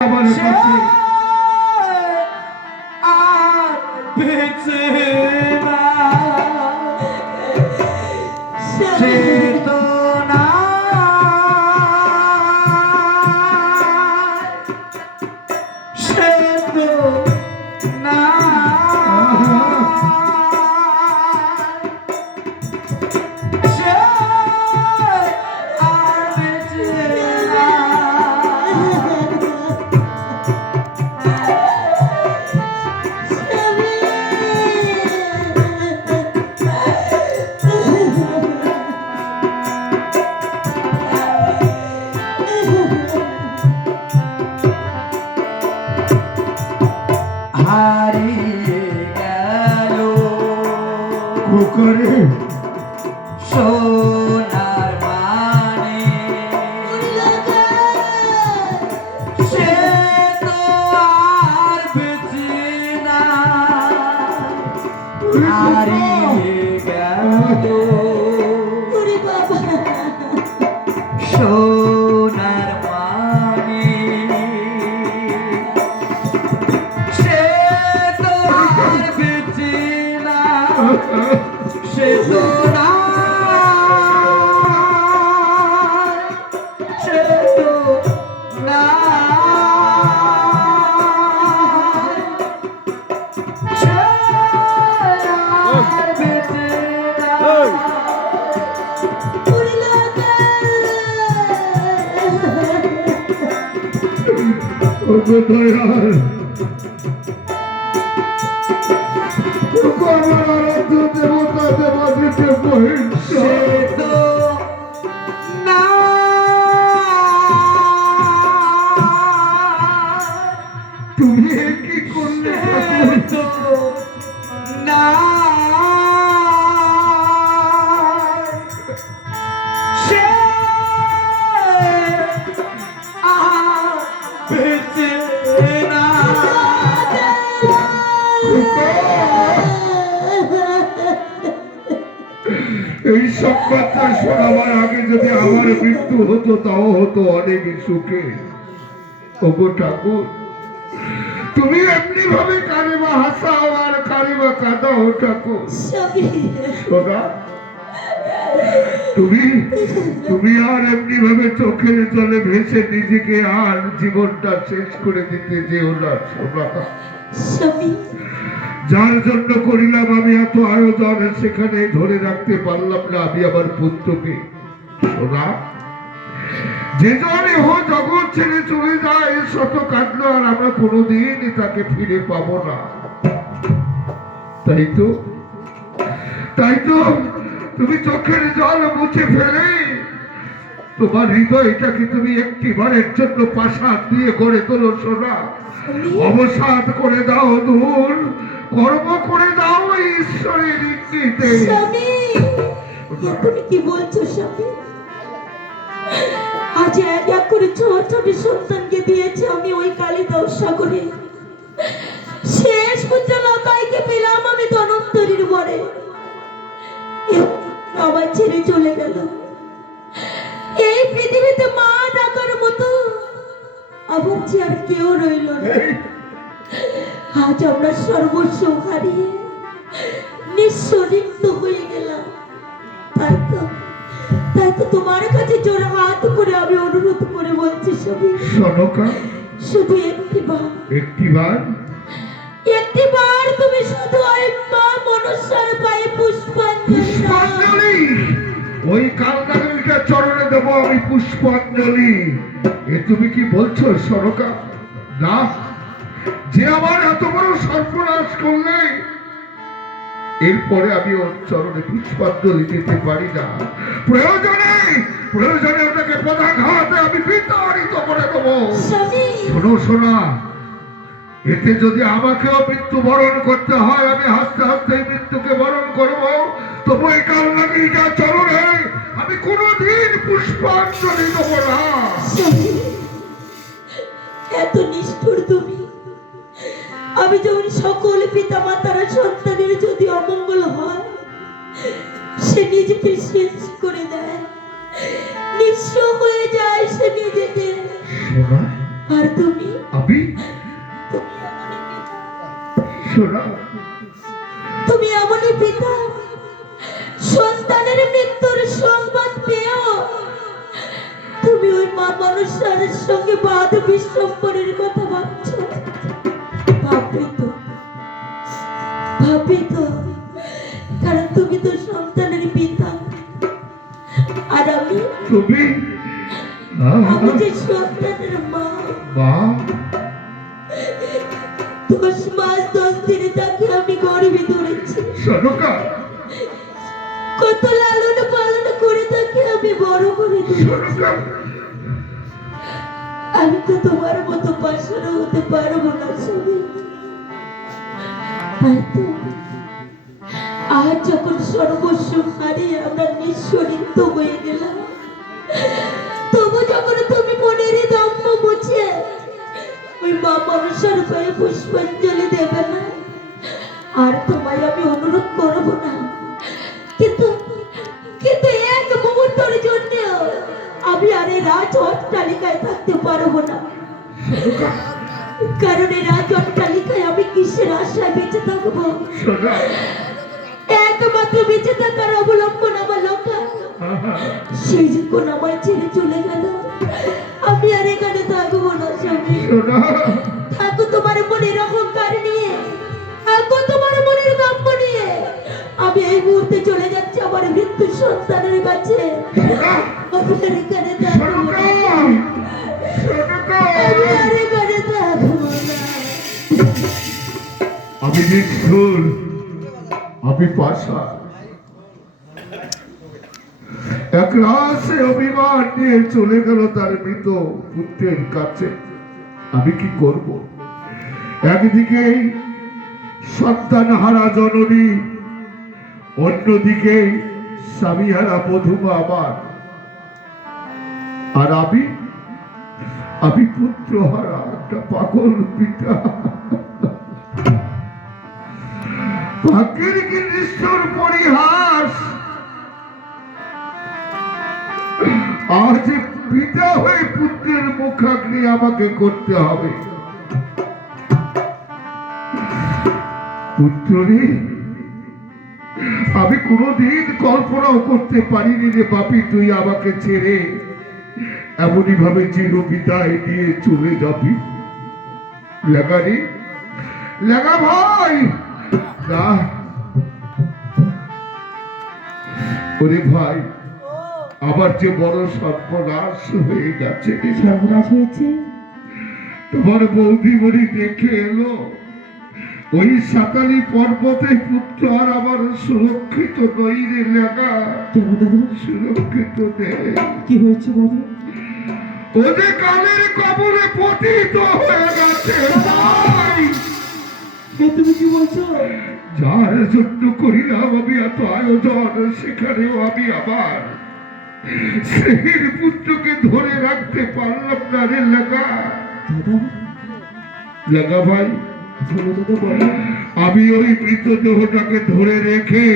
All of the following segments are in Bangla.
আমার কাছে আর বেঁচে না, সে তো না সে তো না সে আর বেঁচে না। হারিয়ে গেল করে সোনার মানে, সে তো আর বেঁচে না, হারিয়ে গেল সোনার মানে, সে তো আর বেঁচে না, সে তো না সে তো না সে আর বেঁচে না। দয়াল আমার আরাধ্য দেবতা দেবাদিতে মহিষা সে তো না তুমি এ কি করলে সে তো না সে আর বেঁচে না। এই সংবাদটা শোনাবার আগে যদি আমার মৃত্যু হতো তাও হতো অনেক সুখে। ওগো ঠাকুর, তুমি এমনি ভাবে কালিমা হাসাও আর কালিমা কাঁদাও ঠাকুর। সোনা, তুমি তুমি আর এমনি ভাবে চোখের জলে ভেসে নিজেকে আর জীবনটা শেষ করে দিতে যেও না সোনা। যার জন্য করিলাম আমি এত আয়োজন, সেখানে ধরে রাখতে পারলাম না আমি আমার পুত্রকে। সোনা, যে জনে হো জগৎ ছেড়ে চলে যায় শত কাঁদলো আর আমরা কোনোদিন তাকে ফিরে পাবো না। তাই তো তুমি চোখের জল মুছে ফেলে তোমার হৃদয়টাকে তুমি একটিবারের জন্য পাশাদ দিয়ে গড়ে তোলো সোনা। অবসাদ করে দাও দূর, কর্ম করে দাও ঈশ্বরের ইঙ্গিতে। তুমি কি বলছো স্বামী? আজ এক এক করে ছোট ছোট সন্তানকে দিয়েছে আমি ওই কালিদাস সাগরে। শেষ পর্যন্ত কাইকে পেলাম আমি ধনন্তরীর বরে, আমার ছেড়ে চলে গেল। এই পৃথিবীতে মা ডাকার মতো আমার যে আর কেউ রইল না। আজ আমরা সর্বস্ব হারিয়ে নিঃস্ব রিক্ত হয়ে গেলাম। তাই তো তোমার কাছে জোর হাত করে আমি অনুরোধ করে বলছি স্বামী, সনকা, শুধু একটিবার তুমি শুধু ওই মা মনসার পায়ে পুষ্পাঞ্জলি, ওই কালনাগরীটা চরণে দেব আমি পুষ্পাঞ্জলি। এ তুমি কি বলছো সনকা? না, যে আমার এত বড় সর্বনাশ করলে এরপরে আমি ওর চরণে পুষ্পাঞ্জলি দিতে পারি না। প্রয়োজনে ওটাকে পদাঘাতে আমি বিতাড়িত করে দেবো। শোনো সোনা, এতে যদি আমাকেও মৃত্যুবরণ করতে হয় আমি হাসতে হাসতে মৃত্যুকে বরণ করবো, তবু এই কালনাগরীটা চরণে আমি কোনোদিন পুষ্পাঞ্জলি দেবো না। এত নিষ্ঠুর তুমি! আমি যখন সকল পিতা মাতার সন্তানের যদি অমঙ্গল হয় সে নিজেকে শেষ করে দেয়, নিঃস্ব হয়ে যায় সে নিজেকে। সোনা, আর তুমি আমি শোনা, তুমি এমনই পিতা, সন্তানের মৃত্যুর সংবাদ পেয়েও তুমি ওই মা মানুষের সঙ্গে বাদ বিশ্বম্বরের কথা ভাবছো। ভাবি তো, কারণ তুমি তো সন্তানের পিতা, আর তুমি আমি যে সন্তানের মা। মা 10 মাস 10 দিনে তাকে আমি গর্ভে ধরেছি, সনকা, কত লালন পালন করে তাকে আমি বড় করে তুলেছি। সনকা, আমি তো তোমার মতো পাশানো হতে পারবো না স্বামী। তাই তো আজ যখন সর্বস্ব হারিয়ে আমরা নিঃস্বরিত হয়ে গেলাম, তবু যখন তুমি মনের দম্ভ বুঝে ওই মা মানুষের পায়ে পুষ্পাঞ্জলি দেবে না, আর তোমায় আমি অনুরোধ করবো না, কিন্তু কিন্তু এক মুহূর্তের জন্য আমি আর এই রাজ অট্টালিকায় থাকতে পারবো না। কারণ এই রাজ অট্টালিকায় আমি কিসের আশায় বেঁচে থাকবো? শোনা, একমাত্র বেঁচে থাকার অবলম্বন আমার লোকা, সেই যখন আমায় ছেড়ে চলে গেল, আমি আর এখানে থাকবো না স্বামী। শোনা, থাকো তোমার মনের অহংকার নিয়ে, থাকো তোমার মনের দম্ভ নিয়ে। আমি এই মুহূর্তে চলে যাচ্ছি আমার মৃত্যু সন্তানের কাছে। শোনা, আমি আর এখানে থাকবো না। সনকা, আমি আর এখানে থাকবো না। আমি নিষ্ঠুর, আমি পাশা, এক রাশে অভিমান নিয়ে চলে গেল তার মৃত পুত্রের কাছে। আমি কি করব? একদিকে সন্তান হারা জননী, অন্যদিকে স্বামী হারা বধূমা আমার, আর আমি পুত্র হারা একটা পাগল পিতা। ভাগ্যের কি নিষ্ঠুর পরিহাস! আজ পিতা হয়ে পুত্রের মুখাগ্নি আমাকে করতে হবে। পুত্ররে, আমি কোনোদিন কল্পনাও করতে পারিনি রে বাপি, তুই আমাকে ছেড়ে এমনই ভাবে চির বিদায় নিয়ে চলে যাবি। লাগানি, লাগা ভাই, না ওরে ভাই, আবার যে বড় সর্বনাশ হয়ে গেছে। সর্বনাশ হয়েছে? তোমার বৌদিমণি দেখে এলো ওই সাতালি পর্বতে পুত্র আর আমার সুরক্ষিত নই রে লেগা, সুরক্ষিত নেই। কি হয়েছে বলো? ও যে কালের কবরে পতিত হয়ে গেছে ভাই। তুমি কি বলছো? যার জন্য করিলাম আমি এত আয়োজন, সেখানেও আমি আবার সেই পুত্রকে ধরে রাখতে পারলাম না রে লেগা। লেগা ভাই, আমি ওই মৃতদেহটাকে ধরে রেখে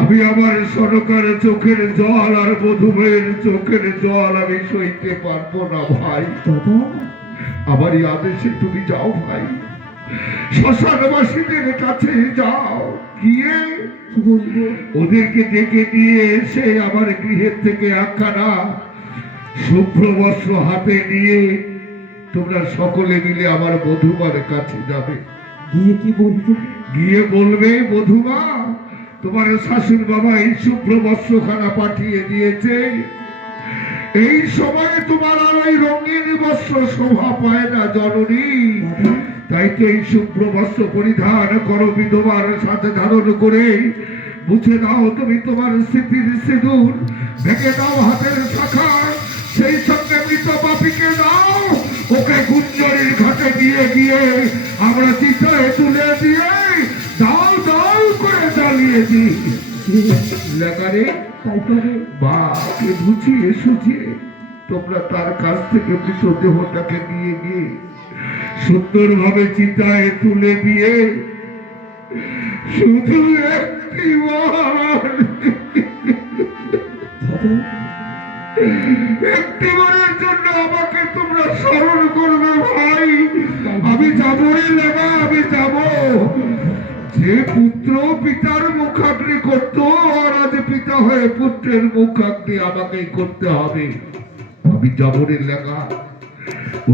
আমি আমার সরকার চোখের জল আর মধুমের চোখের জল আমি সইতে পারবো না ভাই। আমার এই আদেশে তুমি যাও ভাই, শ্মশানবাসীদের কাছে যাও, গিয়ে ওদেরকে ডেকে নিয়ে এসে আমার গৃহের থেকে একখানা শুভ্র বস্ত্র হাতে নিয়ে তোমরা সকলে মিলে আমার মধুমার কাছে যাবে। গিয়ে কি বলবে? গিয়ে বলবে, মধুমা, তোমার শাশুর বাবা এই শুভ্র বস্ত্রখানা পাঠিয়ে দিয়েছে। এই সময়ে তোমার আর ওই রঙিন বস্ত্র শোভা পায় না জননী, তাই তো এই শুভ্র বস্ত্র পরিধান করো, বিধবার সাথে ধারণ করে মুছে দাও তুমি তোমার স্মৃতির সিঁদুর, ভেঙে দাও হাতের শাখা, সেই সঙ্গে মৃত পাপীকে দাও, ওকে গুঞ্জরির ঘাটে গিয়ে গিয়ে আমরা চিতায় তুলে দিয়ে দাও দাও করে জ্বালিয়ে দিই। লাগারে বাকে বুঝিয়ে সুঝিয়ে তোমরা তার কাছ থেকে মৃতদেহটাকে নিয়ে গিয়ে সুন্দরভাবে চিতায় তুলে দিয়ে শুধু একটি বার একটিবারের জন্য আমাকে তোমরা স্মরণ করবে ভাই। আমি যাবো রে লেবা, আমি যাব। যে পুত্র পিতার মুখাগ্নি করত, আর আজ পিতা হয়ে পুত্রের মুখাগ্নি আমাকেই করতে হবে। আমি যাবো রে লেগা।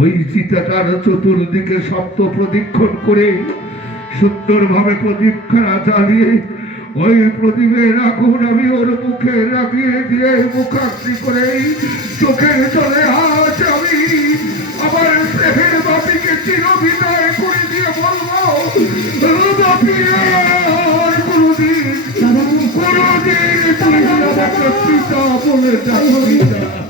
ওই চিতাটার চতুর্দিকে সপ্ত প্রদক্ষিণ করে সুন্দরভাবে প্রদীপখানা জ্বালিয়ে ওই প্রদীপের আগুন আমি ওর মুখে লাগিয়ে দিয়ে মুখাগ্নি করে চোখের জলে আজ আমি আমার প্রেমের বাপিকে চিরবিদায় করে দিয়ে বলবো, বাপি আর কোনোদিন তুই আমাকে পিতা বলে ডাকবি না।